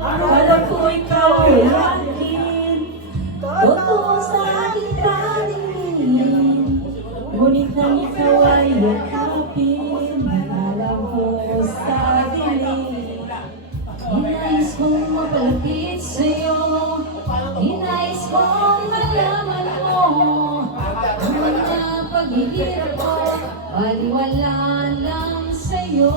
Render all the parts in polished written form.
Akala ko ikaw ay akin, totoo sa aking paningin. Ngunit nang ikaw ay yakapin, alam ko sa dilim. Inais kong mapalapit sa'yo, inais kong malaman mo ang mga paghihirap ko, baliwala lang sa'yo.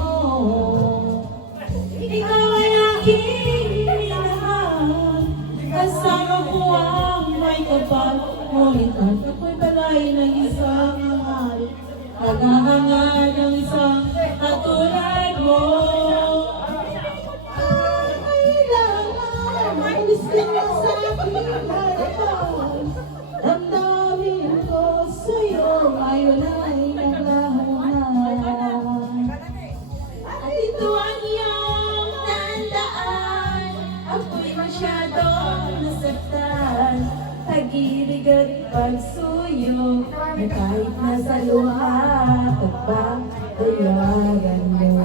Ikaw ay aking minahal, kasama ko ang may kapal. Ngunit ang ako'y balay ng isang mahal, naghahangad ng isang katulad mo. Damdamin ko sa'yo, ngayon ay naglahanan. At ito ang iyong tandaan, ako'y masyadong nasaktan. Tag-irig at pagsuyo, na kahit nasa luha, pagpapalagan mo.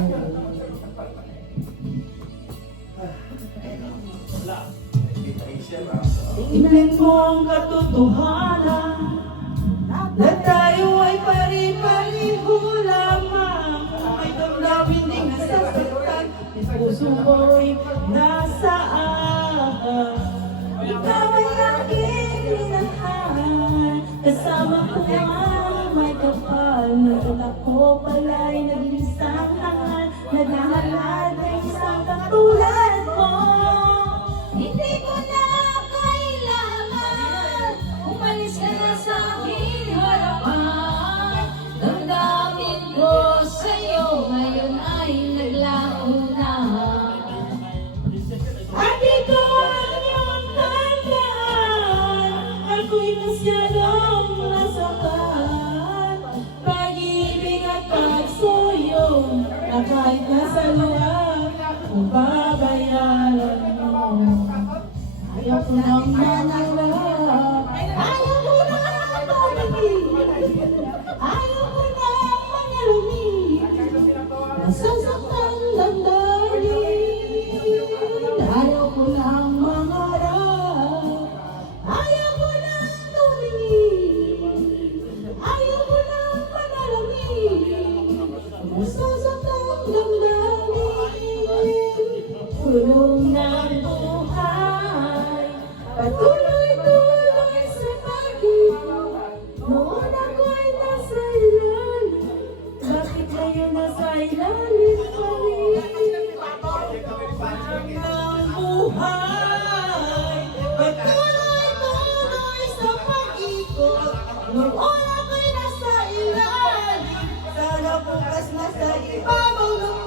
Tingnan mo ang katotohanan, na tayo ay pari-pariho lamang. May damdamin ding nasasaktan, at puso mo'y nasaan. Ikaw ay aking minahal, kasama ko ang may kapal. Ngunit ako pala'y naging isang hangal, naghahalad ng isang katulad mo. Hindi ko na kailangan umalis ka na sa aking harapan. Damdamin ko sa'yo, ngayon ay naglaho na. At ito ang iyong tandaan, ako'y masyadong nasaktan. Pag-ibig at pagsuyo, na kahit nasa luha, kung babayaran mo. Ayaw ko nang manalap, ayaw ko nang malamig, ayaw ko nang manalumig, nasasaktan damdamin. Ayaw ko nang mangarap, ayaw ko nang tumingin, ayaw ko nang manalamig, nasasaktan damdamin. Kulong ng buhay, patuloy-tuloy sa pag-ibig. Noon ako'y nasa ilalim, bakit ngayon nasa ilalim pa rin? Ang buhay, patuloy-tuloy sa pag-ikot. Noon ako'y nasa ilalim, sana bukas nasa ibabaw ng